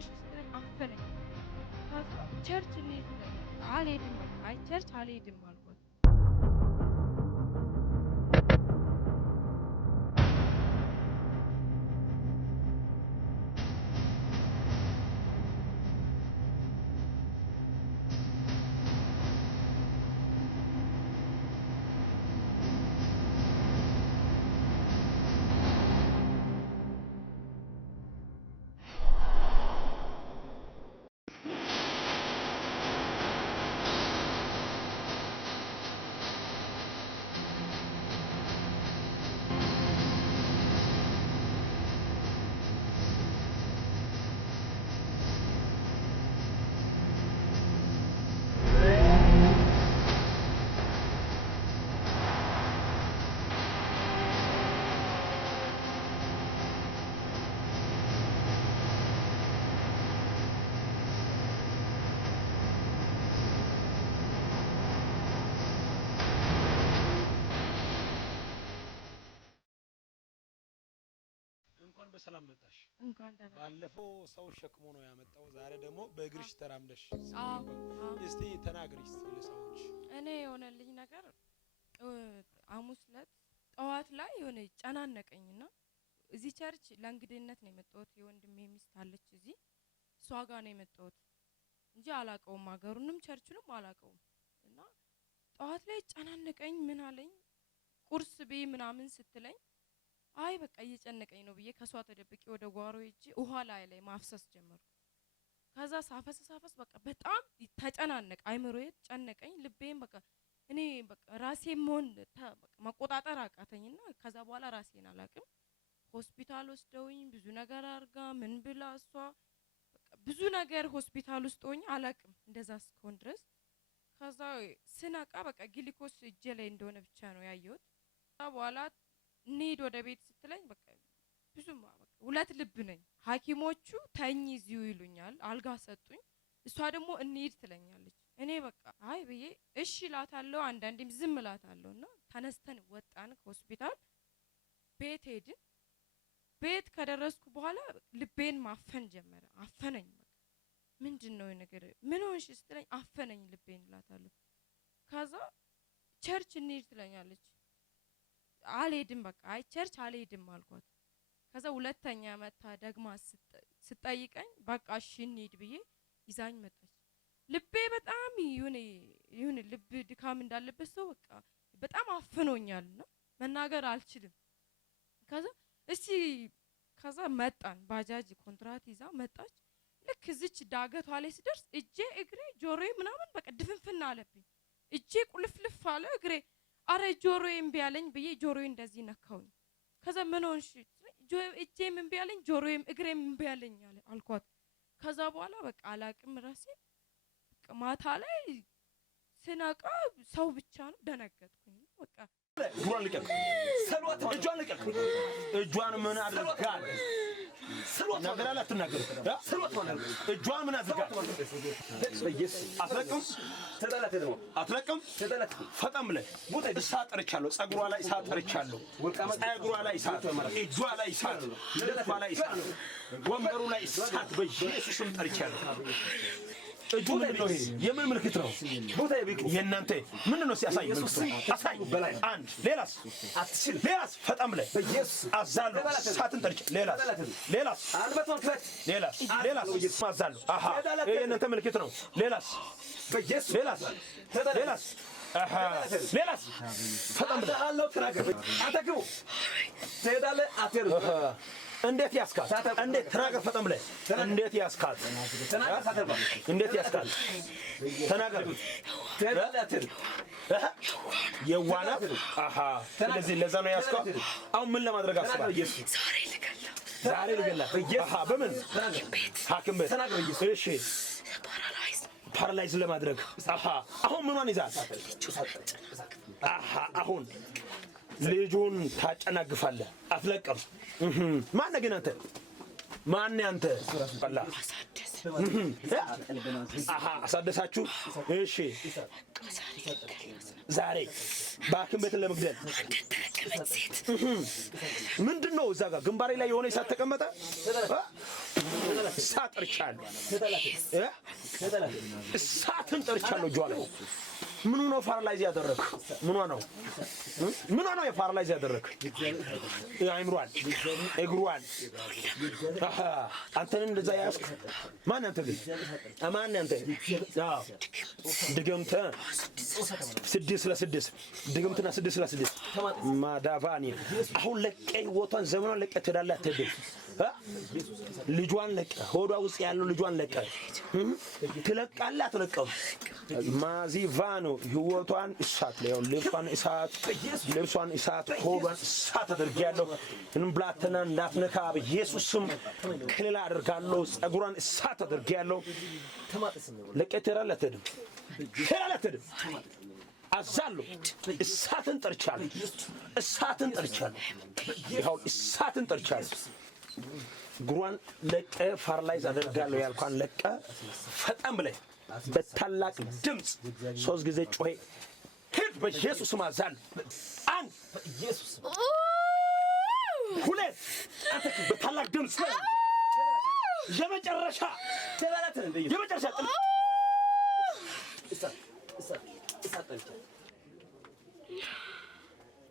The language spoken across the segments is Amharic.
ሆነሽ ስትለኝ አፈነኝ። ከዛ ቸርች እንሂድ አልሄድም በቃ አይ ቸርች አልሄድም አልኳት። በሰላም መጣሽ። እንኳን ደህና ባለፈው ሰው ሸክሞ ነው ያመጣው፣ ዛሬ ደግሞ በእግርሽ ተራምደሽ እስቲ ተናግሪ ስለሰዎች። እኔ የሆነልኝ ነገር ሐሙስ ዕለት ጠዋት ላይ የሆነ ጨናነቀኝና እዚህ ቸርች ለእንግድነት ነው የመጣሁት። የወንድሜ ሚስት አለች እዚህ፣ እሷ ጋር ነው የመጣሁት እንጂ አላውቀውም፣ ሀገሩንም ቸርቹንም አላውቀውም። እና ጠዋት ላይ ጨናነቀኝ። ምን አለኝ ቁርስ ቤ ምናምን ስትለኝ አይ በቃ እየጨነቀኝ ነው ብዬ ከሷ ተደብቄ ወደ ጓሮ ሄጄ ውሃ ላይ ማፍሰስ ጀመርኩ። ከዛ ሳፈስ በቃ በጣም ተጨናነቀ፣ አይምሮዬ ጨነቀኝ፣ ልቤም በቃ እኔ በቃ ራሴን መቆጣጠር አቃተኝና ከዛ በኋላ ራሴን አላቅም። ሆስፒታል ወስደውኝ ብዙ ነገር አርጋ ምን ብላ እሷ በቃ ብዙ ነገር ሆስፒታል ውስጥ ሆኜ አላቅም እንደዛ እስከሆን ድረስ። ከዛ ስነቃ በቃ ግሊኮስ እጄ ላይ እንደሆነ ብቻ ነው ያየሁት። ከዛ በኋላ እንሂድ ወደ ቤት ስትለኝ በቃ ብዙም በቃ ሁለት ልብ ነኝ። ሐኪሞቹ ተኝ እዚሁ ይሉኛል፣ አልጋ ሰጡኝ። እሷ ደግሞ እንሂድ ትለኛለች። እኔ በቃ አይ ብዬ እሺ እላታለሁ፣ አንዳንዴም ዝም እላታለሁና ተነስተን ወጣን ከሆስፒታል። ቤት ሄድን። ቤት ከደረስኩ በኋላ ልቤን ማፈን ጀመረ። አፈነኝ። በቃ ምንድነው ነገር ምን ሆንሽ ስትለኝ አፈነኝ ልቤን እላታለሁ። ከዛ ቸርች እንሂድ ትለኛለች። አልሄድም በቃ አይ ቸርች አልሄድም አልኳት። ከዛ ሁለተኛ መታ ደግማ ስጠይቀኝ በቃ እሺ እንሂድ ብዬ ይዛኝ መጣች። ልቤ በጣም ይሁን ልብ ድካም እንዳለበት ሰው በቃ በጣም አፍኖኛልና መናገር አልችልም። ከዛ መጣን፣ ባጃጅ ኮንትራት ይዛ መጣች። ልክ እዚች ዳገቷ ላይ ስደርስ እጄ እግሬ ጆሮዬ ምናምን በቃ ድፍንፍና አለብኝ። እጄ ቁልፍልፍ አለ እግሬ። አረ ጆሮዬ እምቢ አለኝ ብዬ ጆሮዬ እንደዚህ ነካውኝ። ከዛ ምን ሆንሽ? እጄም እምቢ አለኝ ጆሮዬም እግሬም እምቢ አለኝ አልኳት። ከዛ በኋላ በቃ አላቅም ራሴ በቃ ማታ ላይ ስነቃ ሰው ብቻ ነው ደነገጥኩኝ። በቃ እጇን ልቀቅ፣ እጇን ልቀቅ። እጇን ምን አድርጋል? ነገር አላትናገር። እጇን ምን አድርጋል? አትለቅም፣ አትለቅም። ፈጠን ብለህ እሳት ጠርቻለሁ፣ ጸጉሯ ላይ እሳት ጠርቻለሁ፣ ጸጉሯ ላይ እሳት፣ እጇ ላይ እሳት፣ ልቧ ላይ እሳት፣ ወንበሩ ላይ እሳት በኢየሱስም ጠርቻለሁ። እጁ ምንድን ነው? ይሄ የምን ምልክት ነው? የእናንተ ምንድን ነው? ሲያሳይ ምልክት አሳይ። አንድ ሌላስ? ሌላስ? ፈጠን ብለህ አዛለሁ፣ እሳትን ጠርቼ ሌላስ? ሌላስ? አዛለሁ። አሃ የእናንተ ምልክት ነው። ሌላስ? ሌላስ? ሌላስ? አሃ ሌላስ? ፈጠን ብለህ አታግቡ። ትሄዳለህ አትሄድም? እንዴት ያስካት? እንዴት ተናገር፣ ፈጠን ብለህ እንዴት ያስካት? እንዴት ያስካት? ተናገር። የዋና አሃ ስለዚህ ለዛ ነው ያስካት። አሁን ምን ለማድረግ አስባለሁ? ዛሬ ልገላት። አሃ በምን ሐኪም ቤት? እሺ ፓራላይዝ ለማድረግ አሃ አሁን ምኗን ይዛል? አሃ አሁን ልጁን ታጨናግፋለህ፣ አትለቅም። ማነህ ግን አንተ? ማን ያንተ ቀላ አሳደሳችሁ? እሺ ዛሬ በሐኪም ቤት ለመግደል ምንድነው? እዛ ጋር ግንባሬ ላይ የሆነ እሳት ተቀመጠ። እሳት ጠርቻለሁ፣ እሳትን ጠርቻለሁ። እጇ ላይ ምኑ ነው ፓራላይዝ ያደረክ? ምኗ ነው የፓራላይዝ ያደረክ? አይምሯል፣ እግሯል። አንተን እንደዛ ያስክ ማን? አንተ ግን ማን? አንተ ድግምት 6 ድግምትና 6 ማዳቫኒ አሁን ለቀ ህይወቷን ዘመኗን ለቀ ትዳላ አትሄድ። ልጇን ለቀ ሆዷ ውስጥ ያለው ልጇን ለቀ ትለቃለህ አትለቀም? ማዚቫኖ ህይወቷን እሳት ላይ ልብሷን እሳት ሆዷን እሳት አድርጌያለሁ። እንብላትና እንዳትነካ በኢየሱስ ስም ክልል አድርጋለሁ። ጸጉሯን እሳት አድርጌያለሁ። ለቀ ትሄዳለህ አትሄድም? ትሄዳለህ አትሄድም? አዛለሁ። እሳትን ጠርቻለሁ። ይኸው እሳትን ጠርቻለሁ። ጉሯን ለቀ ፓራላይዝ አደርጋለሁ። ያልኳን ለቀ ፈጠን ብለህ በታላቅ ድምፅ 3 ጊዜ ጮሄ ሂድ በኢየሱስ ስም አዛለሁ። 1 2 በታላቅ ድምፅ የመጨረሻ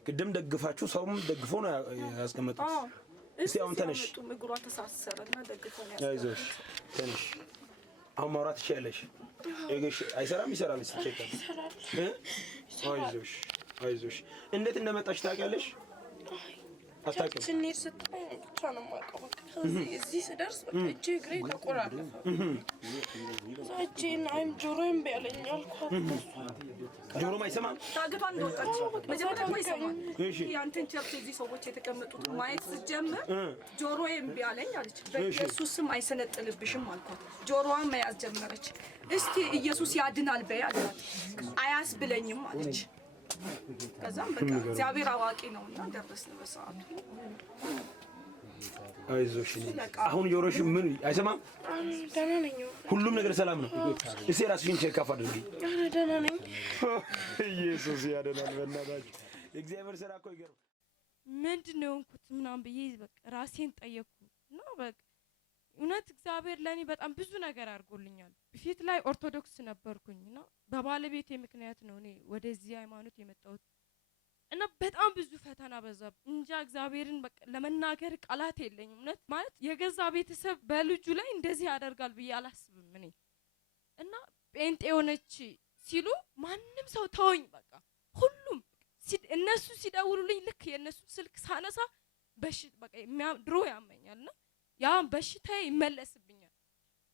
ቅድም ደግፋችሁ ሰውም ደግፎ ነው ያስቀመጡት። እስቲ አሁን ተነሽ። ምግሯ ተሳሰረና ደግፎ ነው ያዘሽ። ተነሽ። አሁን ማውራት ትችያለሽ። እግሽ አይሰራም? ይሰራል። እስቲ ቼክ አይዞሽ። እንዴት እንደመጣሽ ታውቂያለሽ? አታውቂም? ስንሄድ ስታይ ብቻ ነው የማውቀው። እዚህ ስደርስ እጄ እግሬ ተቆራረጠ። እጄን አይም ጆሮዬም ቢያለኝ አልኳት። ጆሮም አይሰማም። ታግቷን እንደወጣች መጀመሪያ አይሰማም። ያንተን ቸርች እዚህ ሰዎች የተቀመጡት ማየት ስትጀምር ጆሮዬም ቢያለኝ አለች። በኢየሱስ ስም አይሰነጥልብሽም አልኳት። ጆሮዋን መያዝ ጀመረች። እስቲ ኢየሱስ ያድናል በይ አልኳት። አያስብለኝም አለች። ከዛም በቃ እግዚአብሔር አዋቂ ነውና ደረስን በሰዓቱ። አይዞሽ። አሁን ጆሮሽ ምን አይሰማም? ደህና ነኝ። ሁሉም ነገር ሰላም ነው። እስቲ ራስሽን ቼክ አፍ አድርጊ። ደህና ነኝ። ኢየሱስ ያድናል። በእናታችሁ እግዚአብሔር ስራ እኮ ይገርም። ምንድነው እንኩት ምናምን ብዬ በቃ ራሴን ጠየቅኩ እና በቃ እውነት እግዚአብሔር ለኔ በጣም ብዙ ነገር አድርጎልኛል። በፊት ላይ ኦርቶዶክስ ነበርኩኝና በባለቤቴ ምክንያት ነው እኔ ወደዚህ ሃይማኖት የመጣሁት እና በጣም ብዙ ፈተና በዛ። እንጃ እግዚአብሔርን በቃ ለመናገር ቃላት የለኝም። እውነት ማለት የገዛ ቤተሰብ በልጁ ላይ እንደዚህ ያደርጋል ብዬ አላስብም እኔ እና ጴንጤ ሆነች ሲሉ ማንም ሰው ተወኝ። በቃ ሁሉም እነሱ ሲደውሉልኝ ልክ የነሱ ስልክ ሳነሳ በቃ ድሮ ያመኛልና ያ በሽታዬ ይመለስብኛል።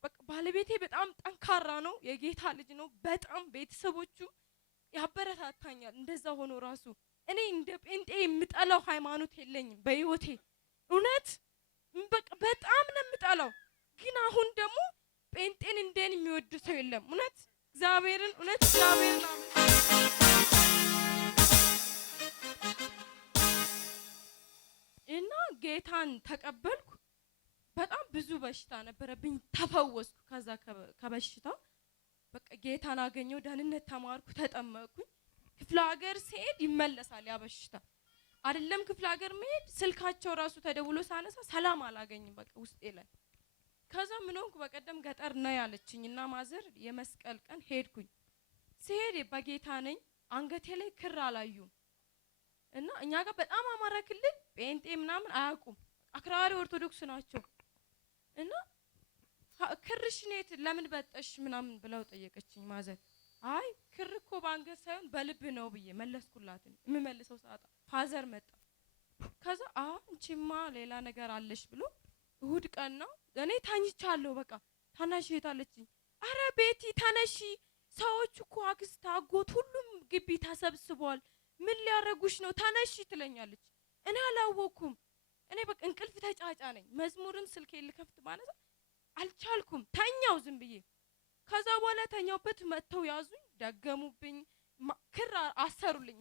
በቃ ባለቤቴ በጣም ጠንካራ ነው፣ የጌታ ልጅ ነው። በጣም ቤተሰቦቹ ያበረታታኛል። እንደዛ ሆኖ ራሱ እኔ እንደ ጴንጤ የምጠላው ሃይማኖት የለኝም በህይወቴ። እውነት በቃ በጣም ነው የምጠላው። ግን አሁን ደግሞ ጴንጤን እንደኔ የሚወድ ሰው የለም። እውነት እግዚአብሔርን እና ጌታን ተቀበልኩ። በጣም ብዙ በሽታ ነበረብኝ፣ ተፈወስኩ። ከዛ ከበሽታው በቃ ጌታን አገኘው፣ ደህንነት ተማርኩ፣ ተጠመቅኩኝ። ክፍለ ሀገር ሲሄድ ይመለሳል ያ በሽታ። አይደለም ክፍለ ሀገር መሄድ ስልካቸው ራሱ ተደውሎ ሳነሳ ሰላም አላገኝም በቃ ውስጤ ላይ። ከዛ ምን ሆንኩ፣ በቀደም ገጠር ነው ያለችኝና ማዘር የመስቀል ቀን ሄድኩኝ። ሲሄድ በጌታ ነኝ፣ አንገቴ ላይ ክር አላዩም እና እኛ ጋር በጣም አማራ ክልል ጴንጤ ምናምን አያውቁም፣ አክራሪ ኦርቶዶክስ ናቸው። እና ክርሽ ኔት ለምን በጠሽ ምናምን ብለው ጠየቀችኝ ማዘር። አይ ክር እኮ ባንገት ሳይሆን በልብ ነው ብዬ መለስኩላት። የምመልሰው ሰዓት ፋዘር መጣ። ከዛ አንቺማ ሌላ ነገር አለሽ ብሎ እሁድ ቀን ነው እኔ ታኝቻለሁ። በቃ ታናሽ እህታለችኝ። አረ ቤቲ ተነሺ፣ ሰዎች እኮ አክስት፣ አጎት ሁሉም ግቢ ተሰብስቧል፣ ምን ሊያረጉሽ ነው? ተነሺ ትለኛለች። እኔ አላወኩም። እኔ በቃ እንቅልፍ ተጫጫ ነኝ። መዝሙርን ስልኬ ልከፍት ማለት አልቻልኩም። ተኛው ዝም ብዬ። ከዛ በኋላ ተኛውበት። መተው ያዙኝ፣ ደገሙብኝ፣ ክር አሰሩልኝ፣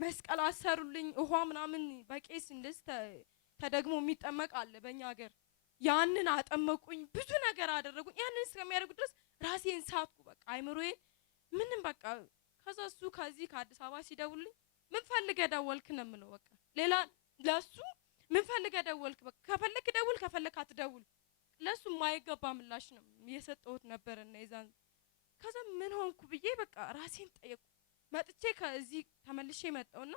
መስቀል አሰሩልኝ። ውሃ ምናምን በቄስ እንደዚህ ተደግሞ የሚጠመቅ አለ በእኛ ሀገር። ያንን አጠመቁኝ፣ ብዙ ነገር አደረጉኝ። ያንን እስከሚያደርጉ ድረስ ራሴን ሳትኩ። በቃ አይምሮዬ ምንም በቃ ከዛ እሱ ከዚህ ከአዲስ አበባ ሲደውልኝ ምን ፈልገህ ደወልክ ነው የምለው። በቃ ሌላ ለሱ ምን ፈልገህ ደወልክ፣ በቃ ከፈለክ ደውል ከፈለክ አትደውል። ለሱ የማይገባ ምላሽ ነው የሰጠሁት ነበርና የዛን ከዛ ምን ሆንኩ ብዬ በቃ ራሴን ጠየቁ። መጥቼ ከዚህ ተመልሼ መጣውና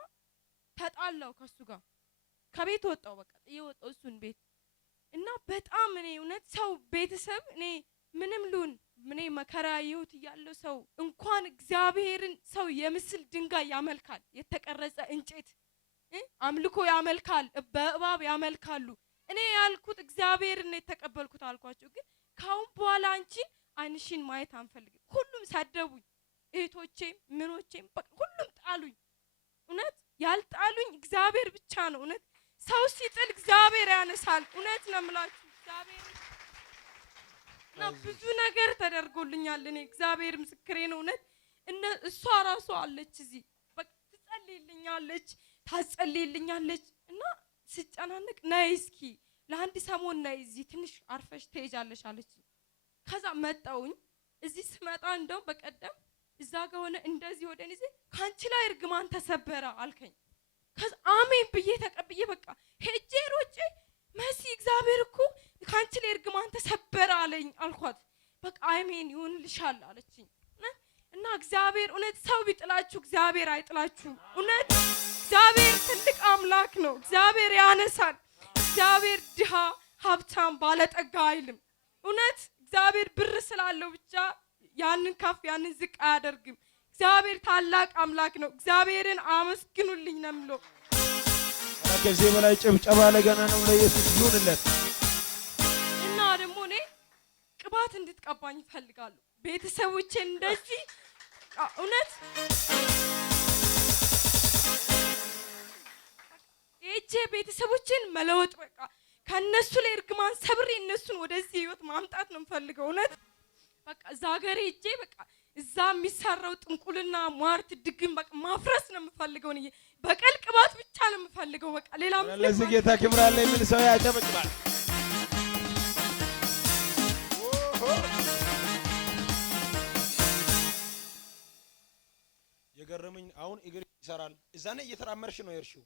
ተጣላው ከሱ ጋር ከቤት ወጣው። በቃ ጥዬ እሱን ቤት እና በጣም እኔ እውነት ሰው ቤተሰብ እኔ ምንም ልሁን እኔ መከራ ይሁት ያለው ሰው እንኳን እግዚአብሔርን ሰው የምስል ድንጋይ ያመልካል፣ የተቀረጸ እንጨት አምልኮ ያመልካል፣ በእባብ ያመልካሉ። እኔ ያልኩት እግዚአብሔርን የተቀበልኩት አልኳቸው። ግን ካሁን በኋላ አንቺን አይንሽን ማየት አንፈልግም። ሁሉም ሰደቡኝ፣ እህቶቼም ምኖቼም ሁሉም ጣሉኝ። እውነት ያልጣሉኝ እግዚአብሔር ብቻ ነው። እውነት ሰው ሲጥል እግዚአብሔር ያነሳል። እውነት ነው የምላችሁ እግዚአብሔር እና ብዙ ነገር ተደርጎልኛል። እኔ እግዚአብሔር ምስክሬ ነው። እውነት እሷ ራሷ አለች እዚህ በቃ ትጸልይልኛለች፣ ታጸልይልኛለች እና ስጨናነቅ ነይ እስኪ ለአንድ ሰሞን ነይ እዚህ ትንሽ አርፈሽ ትሄጃለሽ አለች። ከዛ መጣውኝ። እዚህ ስመጣ እንደው በቀደም እዛ ጋር ሆነ እንደዚህ ወደ እኔ ካንቺ ላይ እርግማን ተሰበረ አልከኝ። ከዛ አሜን ብዬ ተቀብዬ በቃ ሄጄ ሮጬ መሲ እግዚአብሔር እኮ ካንቺ ላይ እርግማን ተሰበረ አለኝ አልኳት። በቃ አሜን ይሁንልሻል አለችኝ። እና እግዚአብሔር እውነት ሰው ቢጥላችሁ እግዚአብሔር አይጥላችሁም። እውነት እግዚአብሔር ትልቅ አምላክ ነው። እግዚአብሔር ያነሳል። እግዚአብሔር ድሃ ሀብታም ባለጠጋ አይልም። እውነት እግዚአብሔር ብር ስላለው ብቻ ያንን ከፍ ያንን ዝቅ አያደርግም። እግዚአብሔር ታላቅ አምላክ ነው። እግዚአብሔርን አመስግኑልኝ ነው የምለው። ከዚህ በላይ ጭብጨባ ለገና ነው ለኢየሱስ ይሁንለት። እና ደግሞ እኔ ቅባት እንድትቀባኝ እፈልጋለሁ። ቤተሰቦቼን እንደዚህ እውነት እጄ ቤተሰቦቼን መለወጥ በቃ ከነሱ ላይ እርግማን ሰብሬ እነሱን ወደዚህ ህይወት ማምጣት ነው የምፈልገው። እውነት በቃ እዛ ሀገር ሄጄ በቃ እዛ የሚሰራው ጥንቁልና ሟርት ድግም በቃ ማፍረስ ነው የምፈልገው። እኔ በቀል ቅባት ብቻ ነው የምፈልገው። በቃ ሌላ ምን ለዚህ ጌታ ክብር አለ የሚል ሰው ያጨበጭባል። የገረመኝ አሁን እግር ይሰራል። እዛ ነው እየተራመርሽ ነው የርሽው?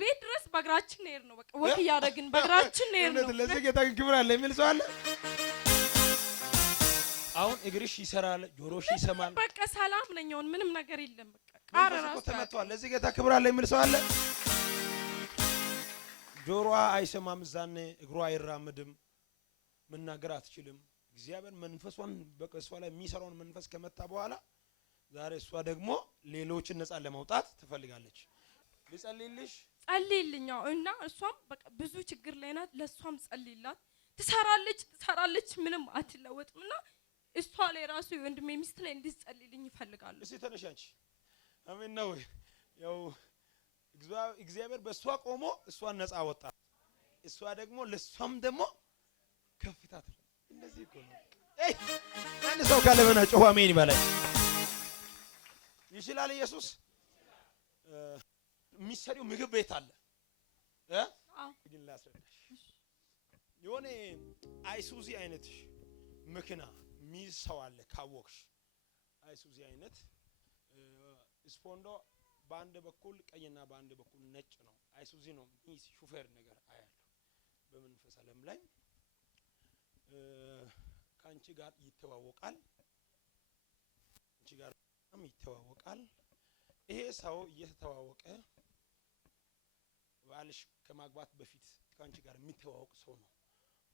ቤት ድረስ በእግራችን ነው የሄድነው። በቃ ወክ እያደረግን በእግራችን ነው የሄድነው። ለዚህ ጌታ ክብር አለ የሚል ሰው አለ። አሁን እግርሽ ይሰራል፣ ጆሮሽ ይሰማል። በቃ ሰላም ነኝ። አሁን ምንም ነገር የለም። በቃ ቃራራው ተመቷል። ለዚህ ጌታ ክብር አለ የሚል ሰው አለ። ጆሮዋ አይሰማም፣ እዛኔ እግሯ አይራመድም፣ መናገር አትችልም። እግዚአብሔር መንፈሷን በቃ እሷ ላይ የሚሰራውን መንፈስ ከመታ በኋላ ዛሬ እሷ ደግሞ ሌሎችን ነፃ ለማውጣት ትፈልጋለች። ልጸልይልሽ? ጸልይልኝ። እና እሷም በቃ ብዙ ችግር ላይ ናት። ለሷም ጸልይላት። ትሰራለች ምንም አትለወጥምና እሷ ላይ ራሱ ወንድሜ ሚስት ላይ እንድትጸልይልኝ ይፈልጋሉ። እሺ ተነሽ አንቺ። አሜን ነው። ያው እግዚአብሔር በእሷ ቆሞ እሷን ነፃ አወጣ። እሷ ደግሞ ለሷም ደግሞ ከፍታት። እንደዚህ እኮ ነው። አንድ ሰው ካለ በና ጮህ አሜን ይበላል። ይችላል ኢየሱስ። የሚሰሪው ምግብ ቤት አለ ግን ላስረዳሽ። የሆነ አይሱዚ አይነት መኪና ሚዝ ሰው አለ ካወቅሽ። አይሱዚ አይነት ስፖንዶ በአንድ በኩል ቀይና በአንድ በኩል ነጭ ነው። አይሱዚ ነው ሚዝ ሹፌር ነገር አያለሁ በመንፈስ ዓለም ላይ። ካንቺ ጋር ይተዋወቃል፣ አንቺ ጋር ይተዋወቃል። ይሄ ሰው እየተተዋወቀ ባልሽ ከማግባት በፊት ካንቺ ጋር የሚተዋወቅ ሰው ነው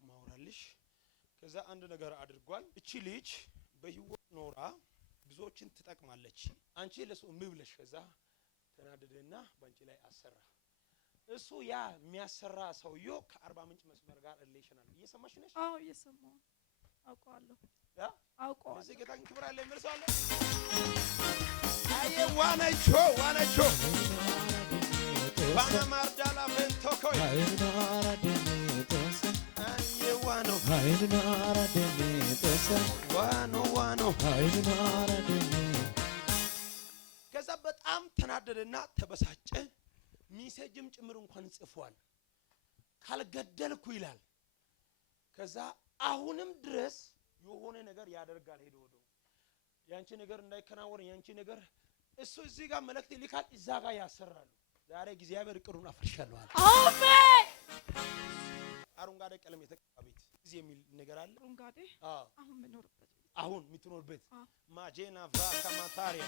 ማውራልሽ። ከዛ አንድ ነገር አድርጓል። እቺ ልጅ በህይወት ኖራ ብዙዎችን ትጠቅማለች። አንቺ ለሱ ምብለሽ ከዛ ተናደደና ባንቺ ላይ አሰራ። እሱ ያ የሚያሰራ ሰውዬው ከአርባ ምንጭ መስመር ጋር ሪሌሽናል። እየሰማሽ ነሽ? አዎ እየሰማሁ አውቀዋለሁ። አውቀዋለሁ። እዚህ ጌታ ክብር አለ የሚርሳለ አየ ዋናቾ ባና ማርዳላ መንቶኮይ ከዛ በጣም ተናደደና ተበሳጨ። ሚሴጅም ጭምር እንኳን ጽፏል። ካልገደልኩ ይላል ከዛ አሁንም ድረስ የሆነ ነገር ያደርጋል ሄዶ ያንቺ ነገር እንዳይከናወን ያንቺ ነገር እሱ እዚህ ጋር መልእክት ይልካል እዛ ጋር ያሰራሉ ዛሬ እግዚአብሔር እቅዱን አፍርሻለሁ አለ አሜን አረንጓዴ ቀለም የተቀባ ቤት እዚህ የሚል ነገር አለ አረንጓዴ አሁን የምትኖርበት ማጄና ቫካ ማታሪያ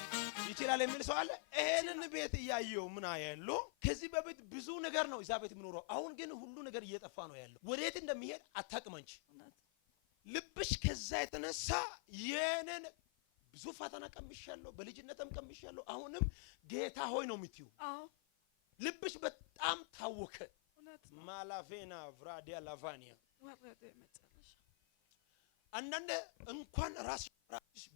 ይችላል የሚል ሰው አለ ይሄንን ቤት እያየው ምን አያለው ከዚህ በቤት ብዙ ነገር ነው እዛ ቤት የሚኖረው አሁን ግን ሁሉ ነገር እየጠፋ ነው ያለው ወዴት እንደሚሄድ አታውቅም አንቺ ልብሽ ከዛ የተነሳ የነን ብዙ ፈተና ቀምሻለሁ በልጅነትም ቀምሻለሁ አሁንም ጌታ ሆይ ነው የምትዩ ልብሽ በጣም ታወከ ማላቬና ቭራዲያ ላቫኒያ ወረደ መጨረሻ አንዳንዴ እንኳን ራስሽ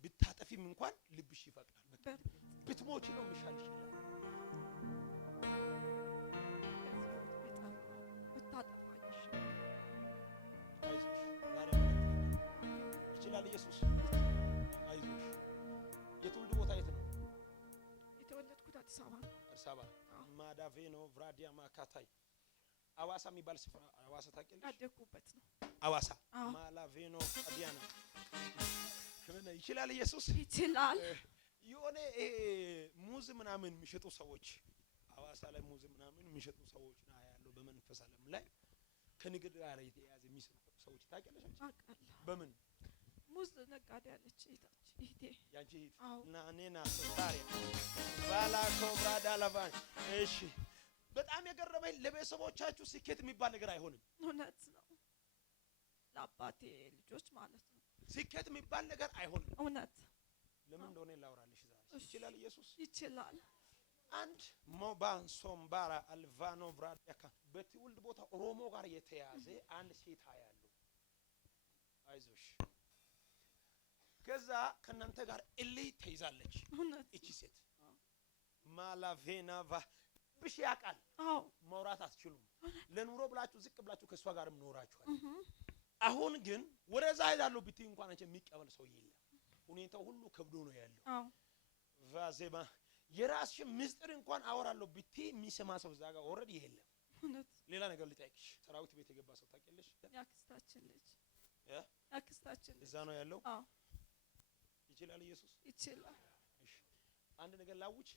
ብታጠፊም እንኳን ልብሽ ይፈቅዳል ብትሞቺ ነው የሚሻልሽ ይችላል ኢየሱስ አይዞሽ የትውልድ ቦታ የት ነው የተወለድኩት አዲስ አበባ ማዳቬኖ ቭራዲያ ማካታይ አዋሳ የሚባል ስፍራ አዋሳ ታውቂያለሽ አደኩበት ነው አዋሳ ማላቬኖ አዲያና ይችላል ኢየሱስ ይችላል የሆነ ሙዝ ምናምን የሚሸጡ ሰዎች አዋሳ ላይ ሙዝ ምናምን የሚሸጡ ሰዎች ነው ያለው በመንፈስ ዓለም ላይ ከንግድ ጋር የተያያዘ የሚሰሩ ሰዎች ታውቂያለሽ በምን ሙዝ ነጋዴ ያለች እህቴ ያንቺ እና እኔና ሰታሪያ ባላኮ ብራዳ ላቫን እሺ በጣም የገረመኝ ለቤተሰቦቻችሁ ስኬት የሚባል ነገር አይሆንም እውነት ነው ለአባቴ ልጆች ማለት ነው ስኬት የሚባል ነገር አይሆንም እውነት ለምን እንደሆነ ላውራልሽ ዛሬ ይችላል ኢየሱስ ይችላል አንድ ሞባን ሶምባራ አልቫኖ ብራዳካ በትውልድ ቦታ ኦሮሞ ጋር የተያዘ አንድ ሴት ያያሉ አይዞሽ ከዛ ከናንተ ጋር እልይ ተይዛለች እቺ ሴት ማላቬናቫ ብሽ ያቃል ማውራት አትችሉም ለኑሮ ብላችሁ ዝቅ ብላችሁ ከሷ ጋርም ኖራችኋል አሁን ግን ወደዛ ሄዳለሁ ብትይ እንኳን አንቺ የሚቀበል ሰው የለም ሁኔታው ሁሉ ከብዶ ነው ያለው ቫዜማ የራስሽ ምስጢር እንኳን አወራለሁ ብትይ የሚሰማ ሰው እዛ ጋር ኦሬዲ የለም ሌላ ነገር ልጠይቅሽ ሰራዊት ቤት የገባ ሰው ታውቂያለሽ ያክስታችን ልጅ ያክስታችን እዛ ነው ያለው ይችላል ኢየሱስ ይችላል እሺ አንድ ነገር ላውጭ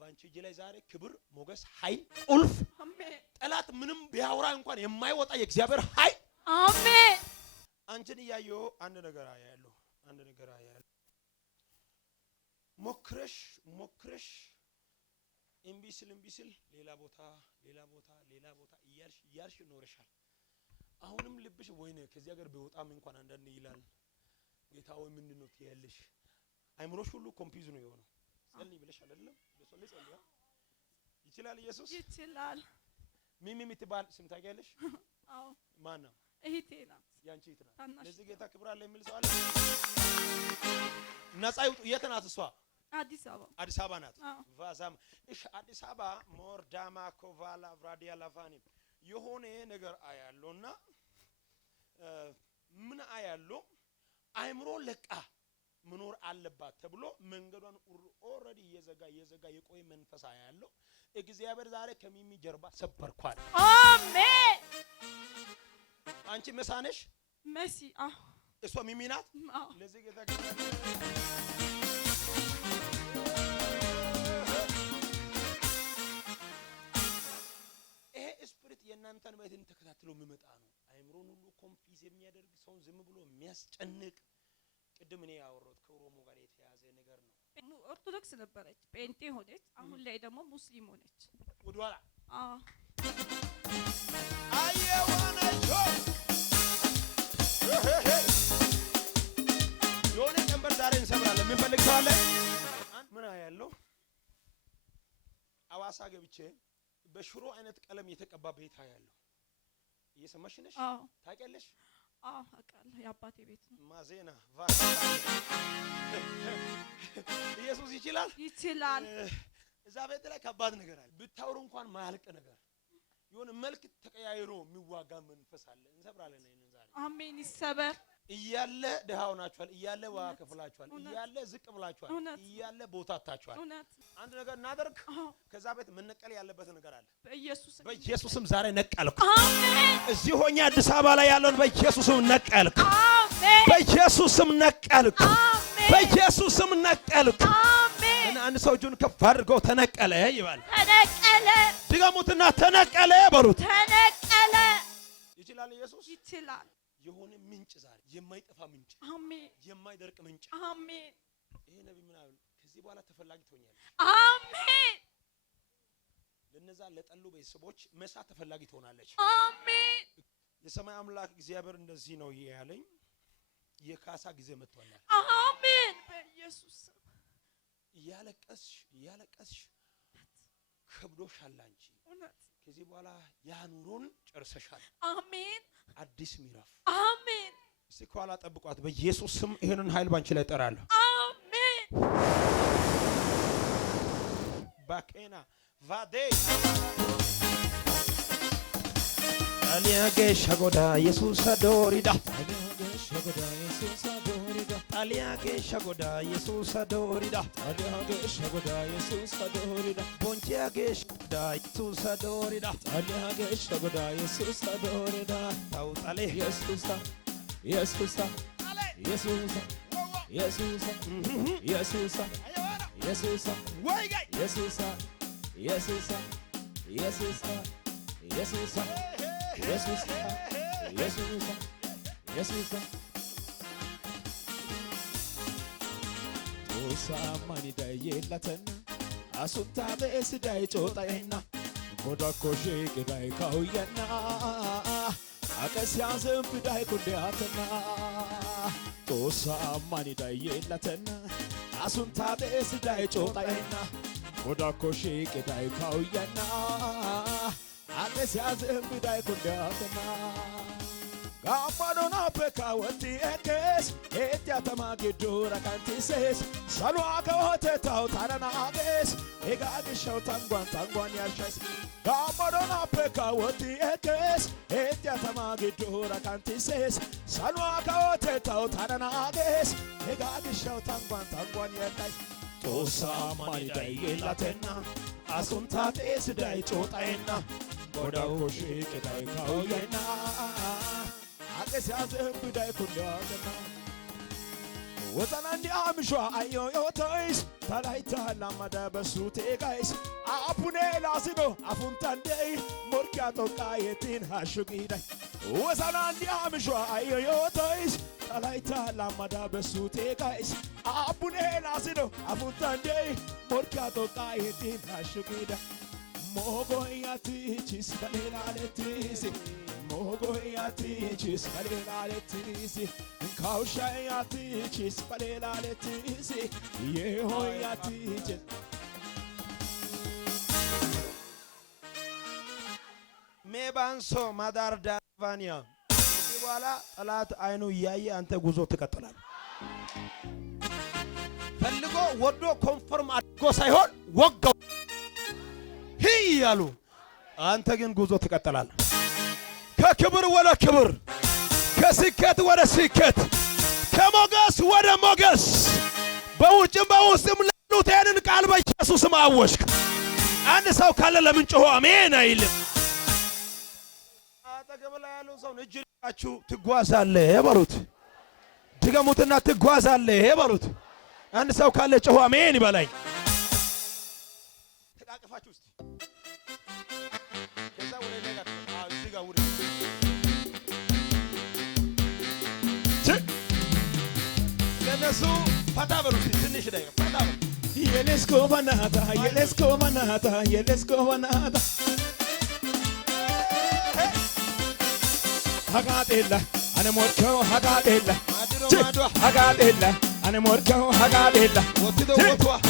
ባንቺ እጅ ላይ ዛሬ ክብር ሞገስ ኃይል ቁልፍ አሜን ጠላት ምንም ቢያወራ እንኳን የማይወጣ የእግዚአብሔር ኃይል አሜን አንቺን ያየው አንድ ነገር አያለሁ ሞክረሽ እምቢስል ሌላ ቦታ እያልሽ ኖርሻል አሁንም ልብሽ ወይኔ ከዚህ ሀገር ቢወጣም እንኳን አንዳንዴ ይላል ጌታው ምንድነው ትያለሽ አይምሮሽ ሁሉ ኮንፊውዝ ነው የሆነው ጸልይ ብለሽ አይደለም ለሶልይ ጸልያ ይችላል ኢየሱስ ይችላል ሚሚ የምትባል ስም ታውቂያለሽ አዎ ማን ነው እህቴ ናት ያንቺ እህት ናት ለዚህ ጌታ ክብር አለ የሚል ሰው አለ ነፃ ይውጡ የት ናት እሷ አዲስ አበባ ናት ቫዛም እሺ አዲስ አበባ ሞርዳማ ኮቫላ ቭራዲያ ላቫኒ የሆነ ነገር አያለውና ምን አያለው አይምሮ ለቃ መኖር አለባት ተብሎ መንገዷን ኦሬዲ እየዘጋ የቆየ መንፈስ አያለው እግዚአብሔር ዛሬ ከሚሚ ጀርባ ሰበርኳል አሜን አንቺ መሳነሽ መሲ እሷ ሚሚ ናት ለዚህ ጌታ ስፒሪት የናንተን ቤትን ተከታትሎ የሚመጣ ነው አይምሮን ሁሉ ኮንፊዝ የሚያደርግ ሰውን ዝም ብሎ የሚያስጨንቅ ቅድም እኔ ያወራሁት ከኦሮሞ ጋር የተያዘ ነገር ነው ኦርቶዶክስ ነበረች ጴንጤ ሆነች አሁን ላይ ደግሞ ሙስሊም ሆነች ወደኋላ አየዋነቾ የሆነ ቀንበር ዛሬ እንሰብራለን የሚፈልግ ሰው አለ ምን ያለው አዋሳ ገብቼ በሽሮ አይነት ቀለም የተቀባ ቤት ያለው እየሰማሽ ነሽ ታውቂያለሽ አውቃለሁ የአባቴ ቤት ነው ማዜና ኢየሱስ ይችላል እዛ ቤት ላይ ከባድ ነገር አለ ብታወሩ እንኳን ማያልቅ ነገር የሆነ መልክ ተቀያይሮ የሚዋጋ መንፈስ አለ እንሰብራለን አይነን ዛሬ አሜን ይሰበር እያለ ድሃው ናችኋል፣ እያለ ዋጋ ከፍላችኋል፣ እያለ ዝቅ ብላችኋል፣ እያለ ቦታ አጣችኋል። አንድ ነገር እናደርግ። ከዛ ቤት መነቀል ያለበት ነገር አለ። በኢየሱስም ዛሬ ነቀልኩ። አሜን። እዚህ ሆኜ አዲስ አበባ ላይ ያለውን በኢየሱስም ነቀልኩ። አሜን። በኢየሱስም ነቀልኩ። አሜን። በኢየሱስም ነቀልኩ። አሜን። እና አንድ ሰው እጁን ከፍ አድርጎ ተነቀለ ይባል። ተነቀለ። ድገሙትና ተነቀለ በሉት። ተነቀለ። ይችላል ኢየሱስ ይችላል። የሆነ ምንጭ ዛሬ የማይጠፋ ምንጭ፣ አሜን፣ የማይደርቅ ምንጭ፣ አሜን። ይሄ ነብይ ምን አለ? ከዚህ በኋላ ተፈላጊ ትሆኛለሽ፣ አሜን። ለነዛ ለጠሉ ቤተሰቦች መሳት ተፈላጊ ትሆናለች፣ አሜን። የሰማይ አምላክ እግዚአብሔር እንደዚህ ነው ያለኝ፣ የካሳ ጊዜ መጥቷል፣ አሜን። በኢየሱስ ስም እያለቀስሽ ከብዶሻል አንቺ። ከዚህ በኋላ ያ ኑሮን ጨርሰሻል፣ አሜን። አዲስ ምዕራፍ፣ አሜን። እስቲ ከኋላ ጠብቋት። በኢየሱስ ስም ይሄንን ኃይል ባንቺ ላይ ጠራለሁ፣ አሜን። ባኬና ቫዴ አሊያጌ ሸጎዳ ኢየሱስ አዶሪዳ አሊያጌ ሸጎዳ ኢየሱስ አዶሪዳ አሊያጌ ሸጎዳ ኢየሱስ አዶሪዳ ቦንቺያጌ ሸጎዳ ኢየሱስ አዶሪዳ አሊያጌ ሸጎዳ ኢየሱስ አዶሪዳ ታውጣሌ ኢየሱስ ኢየሱስ ኢየሱስ ኢየሱስ ኢየሱስ ኢየሱስ ወይ ጋይ ኢየሱስ ኢየሱስ ኢየሱስ ኢየሱስ ኢየሱስ ኢየሱስ ኢየሱስ ኦሳማኒ ዳይየላተና አሱንታ በስዳይ ጮጣይና ጎዳኮሼ ገዳይ ካውያና አቀሲያ ዘንብዳይ ኩንዲያተና ኦሳማኒ ዳይየላተና አሱንታ በስዳይ ጮጣይና ጎዳኮሼ ገዳይ ካውያና አቀሲያ ዘንብዳይ ኩንዲያተና ጋባዶና በካወቲ ኤኬስ ኤትያተማ ጊዱራ ካንቲሴስ ሰሉዋ ከሆቴታው ታረናጌስ ኤጋግሸው ታንጓን ያልሻይስ ጋባዶና በካወቲ ኤኬስ ኤትያተማ ጊዱራ ካንቲሴስ ሰሉዋ ከሆቴታው ታረናጌስ ኤጋግሸው ታንጓን ያልሻይስ ጦሳ ማኒዳይ የላተና አሱንታ ጤስዳይ ጮጣይና ጎዳው ሽቅዳይ ካውየና አቀሲያዘብ ዳይ ኩንዳና ወጣናንዲ አምሿ አዮዮቶይስ ታላይታ ላማዳ በሱቴ ጋይስ አፑኔ ላሲኖ አፉንታንደይ ሞርኪያ ጦቃየቲን ሃሹጊዳይ ወጣናንዲ አምሿ አዮዮቶይስ ታላይታ ላማዳ በሱቴ ጋይስ አፑኔ ላሲኖ አፉንታንደይ ሞርኪያ ጦቃየቲን ሃሹጊዳይ ሞጎያቲቺስ በሌላለቲሲ ሞጎያቲቺስ በሌላለቲሲ ካውሻያቲቺስ በሌላለቲሲ የሆያቲቺስ ሜባንሶ ማዳር ዳቫኒያ ከዚህ በኋላ ጠላት አይኑ እያየ አንተ ጉዞ ትቀጥላል። ፈልጎ ወዶ ኮንፈርም አድርጎ ሳይሆን ወጋው ያሉ አንተ ግን ጉዞ ትቀጥላለህ። ከክብር ወደ ክብር፣ ከስኬት ወደ ስኬት፣ ከሞገስ ወደ ሞገስ፣ በውጭም በውስጥም ላሉት ይህንን ቃል በኢየሱስም አወጅኩ። አንድ ሰው ካለ ለምን ጮሆ አሜን አይልም? አጠገብ ላይ ያለው ሰው እጅ ልቃችሁ ትጓዛለህ በሉት። ድገሙትና ትጓዛለህ በሉት። አንድ ሰው ካለ ጮሆ አሜን ይበላኝ። ተቃቅፋችሁ እስቲ ከዛ ወደ ሌላ እዚህ ጋር ወደ ለነሱ ፈታ በሉት። ትንሽ ላይ ፈታ በሉ። የሌስኮ ባናታ የሌስኮ ባናታ የሌስኮ ባናታ ሀጋዴላ አነ ሞርከው ሀጋዴላ ሀጋዴላ አነ ሞርከው ሀጋዴላ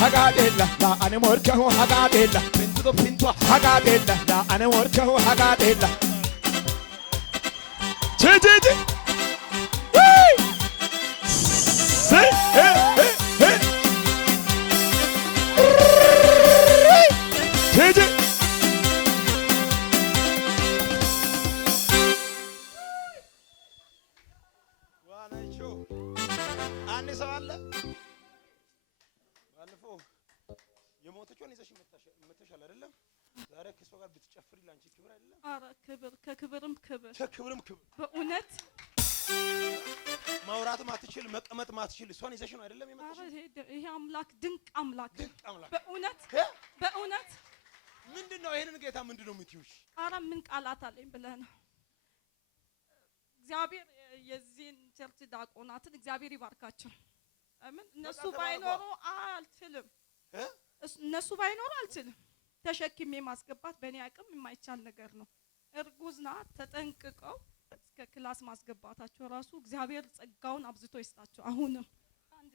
ሀጋዴላ አነ ሞርከው ሀጋዴላ ሀጋዴላ አነ ሞርከው ሀጋዴላ ቺቺቺ ዋና አንድ ሰው አለ ባለፈው የሞተችውን ይዘሽ መተሻል አይደለም? ዛሬ ከሷ ጋር ብትጨፍሪ ላንቺ ክብር አይደለም? ኧረ ክብር ከክብርም ክብር ከክብርም ክብር በእውነት ማውራት ማትችል መቀመጥ ማትችል እሷን ይዘሽ ነው አይደለም የመጣሽ? ኧረ ይሄ አምላክ ድንቅ አምላክ ድንቅ አምላክ በእውነት በእውነት ምንድነው? ይሄንን ጌታ ምንድነው የምትይውሽ? ኧረ ምን ቃላት አለኝ ብለህ ነው? እግዚአብሔር የዚህን ቸርች ዲያቆናትን እግዚአብሔር ይባርካቸው። አሜን። እነሱ ባይኖሩ አልችልም። እነሱ ባይኖሩ አልችልም። ተሸክሜ ማስገባት በእኔ አቅም የማይቻል ነገር ነው። እርጉዝ ናት። ተጠንቅቀው እስከ ክላስ ማስገባታቸው ራሱ እግዚአብሔር ጸጋውን አብዝቶ ይስጣቸው። አሁንም አንድ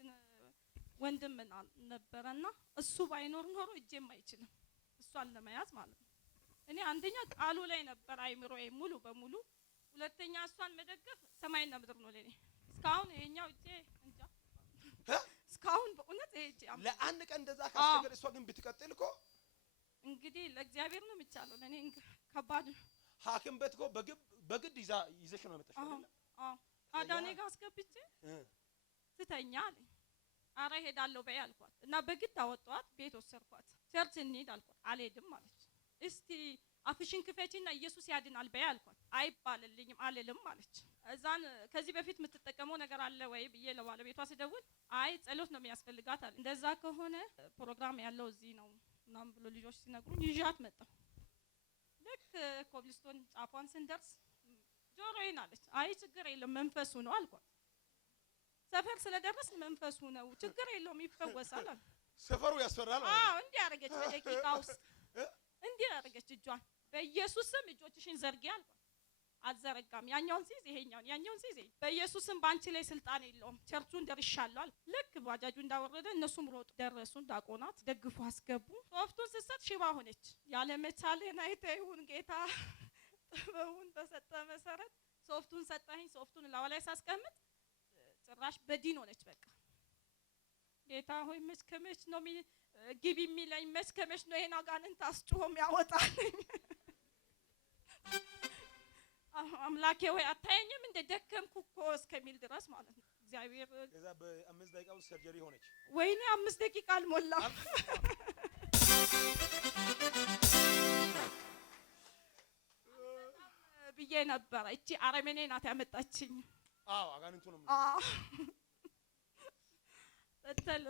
ወንድም ነበረና እሱ ባይኖር ኖሮ እጄም አይችልም እሷን ለመያዝ ማለት ነው። እኔ አንደኛ ቃሉ ላይ ነበር አይምሮዬ ሙሉ በሙሉ፣ ሁለተኛ እሷን መደገፍ ሰማይና ምድር ነው ለኔ። እስካሁን ይሄኛው እጄ እንጃ እስካሁን በእውነት ይሄ እጄ ለአንድ ቀን እንደዛ ካስቸገረ እሷ ግን ብትቀጥል እኮ እንግዲህ ለእግዚአብሔር ነው የሚቻለው። ለኔ ከባድ ነው። ሐኪም ቤት እኮ በግድ ይዘሽ ነው መጣሽ አይደል? አዳኔ ጋር አስገብቼ ስተኛ አለኝ። ኧረ እሄዳለሁ በይ አልኳት እና በግድ አወጣኋት። ቤት ወሰድኳት። ቸርች እንሂድ አልኳት። አልሄድም አለች። እስቲ አፍሽን ክፈቺና ኢየሱስ ያድናል በይ አልኳት። አይባልልኝም አልልም አለች። እዛን ከዚህ በፊት የምትጠቀመው ነገር አለ ወይ ብዬ ለባለቤቷ ስደውል አይ ጸሎት ነው የሚያስፈልጋት አለ። እንደዛ ከሆነ ፕሮግራም ያለው እዚህ ነው ምናምን ብሎ ልጆች ሲነግሩኝ ይዣት መጣሁ። ልክ ኮብልስቶን ጫፏን ስንደርስ ጆሮዬን አለች። አይ ችግር የለም መንፈሱ ነው አልኳት። ሰፈር ስለደረስ መንፈሱ ነው ችግር የለውም ይፈወሳል አለ። ሰፈሩ ያስፈራል። እንዲህ አደረገች። በደቂቃ ውስጥ እንዲህ አደረገች። እጇን በኢየሱስ ስም እጆችሽን ዘርጊ አልኳት። አዘረጋም። ያኛውን ሲይዝ ይሄኛውን፣ ያኛውን ሲይዝ በኢየሱስ ስም ባንቺ ላይ ስልጣን የለውም ቸርቹን ደርሻለሁ አለ። ልክ ባጃጁ እንዳወረደ እነሱም ሮጡ። ደረሱ። ዲያቆናት ደግፎ አስገቡ። ሶፍቱን ስትሰጥ ሽባ ሆነች። ያለ መቻሌን አይተህ ይሁን ጌታ ጥበቡን በሰጠ መሰረት ሶፍቱን ሰጠኸኝ። ሶፍቱን ላዋ ላይ ሳስቀምጥ ጭራሽ በዲን ሆነች። በቃ ጌታ ሆይ መች ከመች ነው ግቢ የሚለኝ? መች ከመች ነው ይሄን አጋንንት አስጮሆም ያወጣልኝ? አምላኬ ሆይ አታየኝም እንደ ደከምኩ እኮ እስከሚል ድረስ ማለት ነው። እግዚአብሔር ከዛ በ5 ደቂቃ ውስጥ ሰርጀሪ ሆነች። ወይኔ 5 ደቂቃ አልሞላም ብዬ ነበረ። እቺ አረመኔ ናት ያመጣችኝ። አጋንንቱ ነው እተል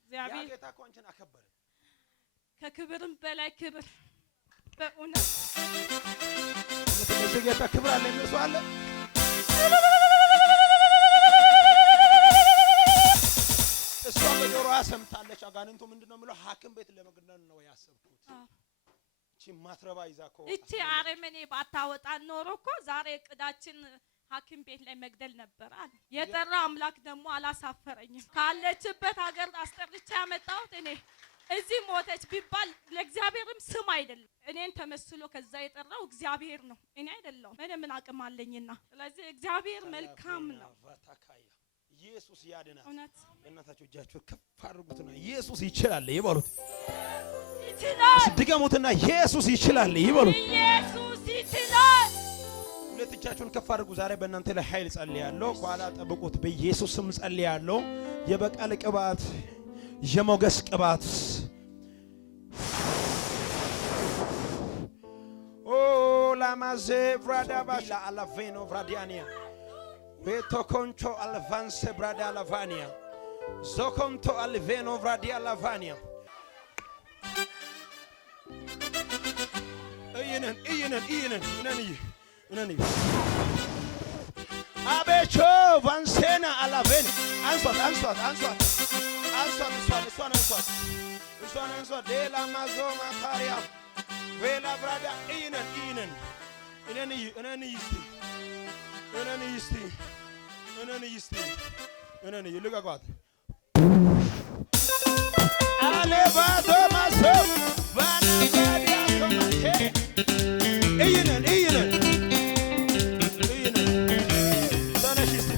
እግዚአብሔር ጌታ እኮ አንቺን አከበረ። ከክብርም በላይ ክብር በእውነት ለዚህ ጌታ ክብር አለ የሚል አለ። እሷ በጆሮዋ ሰምታለች። አጋንንቱ ምንድነው የሚለው? ሐኪም ቤት ለመግደል ነው ያሰብኩት። እቺ ማትረባ ይዛ እኮ እቺ አረመኔ ባታወጣ ኖሮ እኮ ዛሬ እቅዳችን ሐኪም ቤት ላይ መግደል ነበር አለ። የጠራ አምላክ ደግሞ አላሳፈረኝም። ካለችበት ሀገር አስጠርቼ ያመጣሁት እኔ እዚህ ሞተች ቢባል ለእግዚአብሔርም ስም አይደለም። እኔን ተመስሎ ከዛ የጠራው እግዚአብሔር ነው፣ እኔ አይደለሁም። እኔ ምን አቅም አለኝና? ስለዚህ እግዚአብሔር መልካም ነው። ኢየሱስ ያድናል። እውነት እናታችሁ እጃችሁ ከፍ አድርጉትና ኢየሱስ ይችላል ይበሉት። ይችላል ድገሙትና ኢየሱስ ይችላል ይበሉት። ኢየሱስ ይችላል። ሁለት እጃችሁን ከፍ አድርጉ። ዛሬ በእናንተ ላይ ኃይል ጸልያለሁ። ኋላ ጠብቁት። በኢየሱስ ስም ጸልያለሁ። የበቀል ቅባት፣ የሞገስ ቅባት ላማዜ ብራዳ ባላ አላቬኖ ብራዲያኒያ ቤቶኮንቾ አልቫንሴ ብራዳ አላቫኒያ ዞኮንቶ አልቬኖ ብራዲያ አላቫኒያ እነን አቤቾ ቫንሴና አላቬን አንሷት ሌላ ማዞ ማካሪያ ቬላ ብራዳ እነን ልቀቋት አሌባቶ ማሶ ባናባዲያ ኮማቴ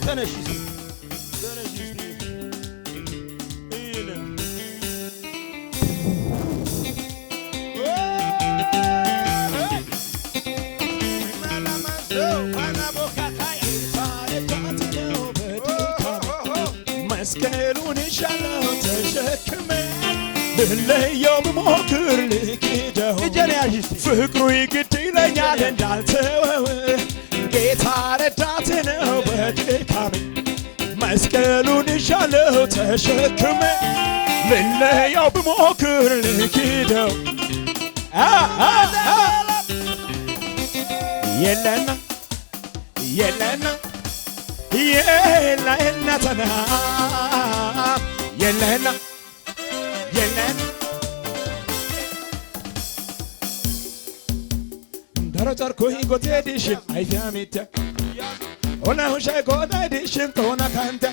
ተነሽ መስቀሉን ይሻለው ተሸክሜ ልለየው ብሞክር ልክደው ፍቅሩ ይግድ ይለኛል እንዳልተወው ጌታ ረዳቴ ነው በድካሜ መስቀሉን ይሻለው ተሸክሜ ልለየው ብሞክር ልክደው የለና የለና የለና የለና የለን ደረጨርኩኝ ጎቴዲሽን አይፊያሚተ ሆነሁሸ ጎዳይዲሽን ቶና ካንተ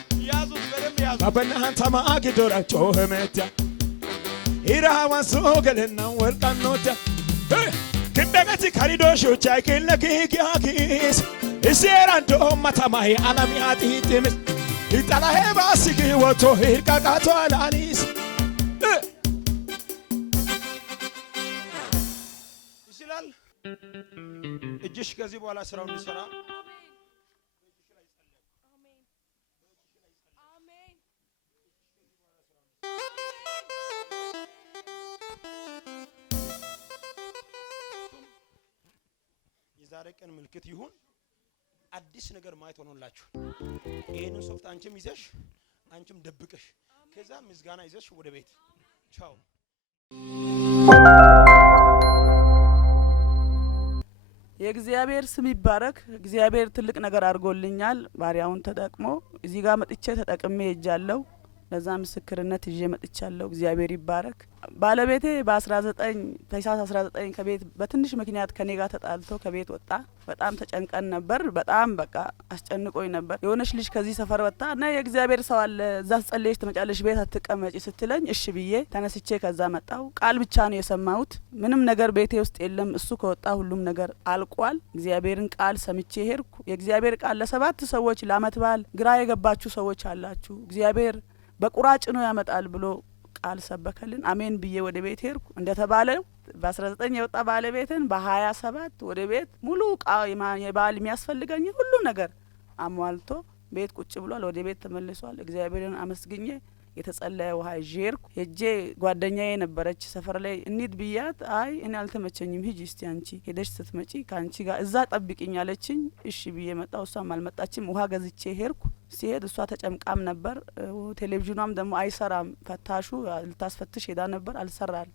ባበናሃን ተማጊዶራ ጮኸመተ ኢራዋንሶ ገለና ወልቃኖተ ክንደገቲ ከሪዶሾቻ ክለኪኪያኪስ እሴራንዶ መተማይ አለሚያጢጥምስ ይጠላሄ ባስጊ ወቶ ሂርቃቃቶ አላኒስ ይችላል እጅሽ ከዚህ በኋላ ስራውን ይሰራ የዛሬ ቀን ምልክት ይሁን አዲስ ነገር ማየት ሆኖላችሁ ይሄንን ሶፍት አንቺም ይዘሽ አንቺም ደብቀሽ ከዛ ምስጋና ይዘሽ ወደ ቤት ቻው። የእግዚአብሔር ስም ይባረክ። እግዚአብሔር ትልቅ ነገር አድርጎልኛል። ባሪያውን ተጠቅሞ እዚህ ጋር መጥቼ ተጠቅሜ ሄጃለሁ። ለዛ ምስክርነት ይዤ መጥቻለሁ። እግዚአብሔር ይባረክ። ባለቤቴ በ19 ታኅሳስ 19 ከቤት በትንሽ ምክንያት ከኔ ጋር ተጣልቶ ከቤት ወጣ። በጣም ተጨንቀን ነበር። በጣም በቃ አስጨንቆኝ ነበር። የሆነች ልጅ ከዚህ ሰፈር ወጣ እና የእግዚአብሔር ሰው አለ እዛ ጸልየሽ ትመጫለሽ ቤት አትቀመጪ ስትለኝ እሺ ብዬ ተነስቼ ከዛ መጣው። ቃል ብቻ ነው የሰማሁት። ምንም ነገር ቤቴ ውስጥ የለም። እሱ ከወጣ ሁሉም ነገር አልቋል። እግዚአብሔርን ቃል ሰምቼ ሄድኩ። የእግዚአብሔር ቃል ለ7 ሰዎች ለዓመት በዓል ግራ የገባችሁ ሰዎች አላችሁ እግዚአብሔር በቁራጭ ነው ያመጣል ብሎ ቃል ሰበከልን። አሜን ብዬ ወደ ቤት ሄድኩ። እንደተባለው በ19 የወጣ ባለቤትን በ27 ወደ ቤት ሙሉ የበዓል የሚያስፈልገኝ ሁሉ ነገር አሟልቶ ቤት ቁጭ ብሏል። ወደ ቤት ተመልሷል። እግዚአብሔርን አመስግኜ የተጸለየ ውሃ ይዤ ሄድኩ። ሄጄ ጓደኛዬ ነበረች ሰፈር ላይ እንሂድ ብያት አይ እኔ አልተመቸኝም ሂጂ እስቲ አንቺ ሄደሽ ስትመጪ ከአንቺ ጋር እዛ ጠብቂኝ አለችኝ። እሺ ብዬ መጣሁ። እሷም አልመጣችም። ውሃ ገዝቼ ሄድኩ። ሲሄድ እሷ ተጨምቃም ነበር። ቴሌቪዥኗም ደግሞ አይሰራም ፈታሹ ልታስፈትሽ ሄዳ ነበር።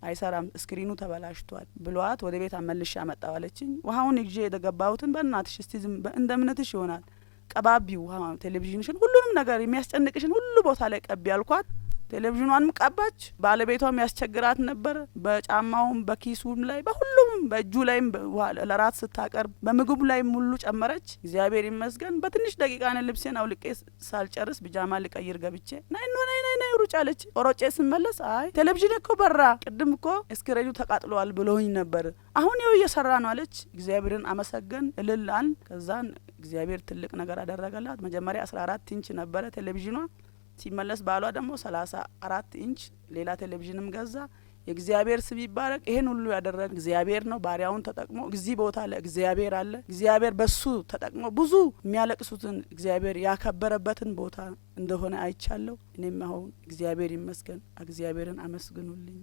አይሰራም ስክሪኑ ተበላሽቷል ብሏት ወደ ቤት አመልሼ አመጣሁ አለችኝ። ውሃውን ይዤ የገባሁትን በእናትሽ እስቲ እንደ እምነትሽ ይሆናል ቀባቢው ውሃ ቴሌቪዥንሽን ሁሉንም ነገር የሚያስጨንቅሽን ሁሉ ቦታ ላይ ቀቢ አልኳት። ቴሌቪዥኗንም ቀባች። ባለቤቷም ያስቸግራት ነበር። በጫማውም በኪሱም ላይ በሁሉም በእጁ ላይም ለራት ስታቀርብ በምግቡ ላይም ሁሉ ጨመረች። እግዚአብሔር ይመስገን። በትንሽ ደቂቃ ነው ልብሴን አውልቄ ሳልጨርስ ቢጃማ ልቀይር ገብቼ ናይ ሩጫ አለች። ሮጬ ስመለስ አይ ቴሌቪዥን እኮ በራ ቅድም እኮ ስክሪኑ ተቃጥሏል ብሎኝ ነበር አሁን ይኸው እየሰራ ነው አለች። እግዚአብሔርን አመሰገን እልላን። ከዛን እግዚአብሔር ትልቅ ነገር አደረገላት። መጀመሪያ 14 ኢንች ነበረ ቴሌቪዥኗ። ሲመለስ ባሏ ደግሞ 34 ኢንች ሌላ ቴሌቪዥንም ገዛ። የእግዚአብሔር ስም ይባረክ። ይሄን ሁሉ ያደረገ እግዚአብሔር ነው። ባሪያውን ተጠቅሞ እዚህ ቦታ ላይ እግዚአብሔር አለ። እግዚአብሔር በሱ ተጠቅሞ ብዙ የሚያለቅሱትን እግዚአብሔር ያከበረበትን ቦታ እንደሆነ አይቻለሁ። እኔም አሁን እግዚአብሔር ይመስገን። እግዚአብሔርን አመስግኑልኝ።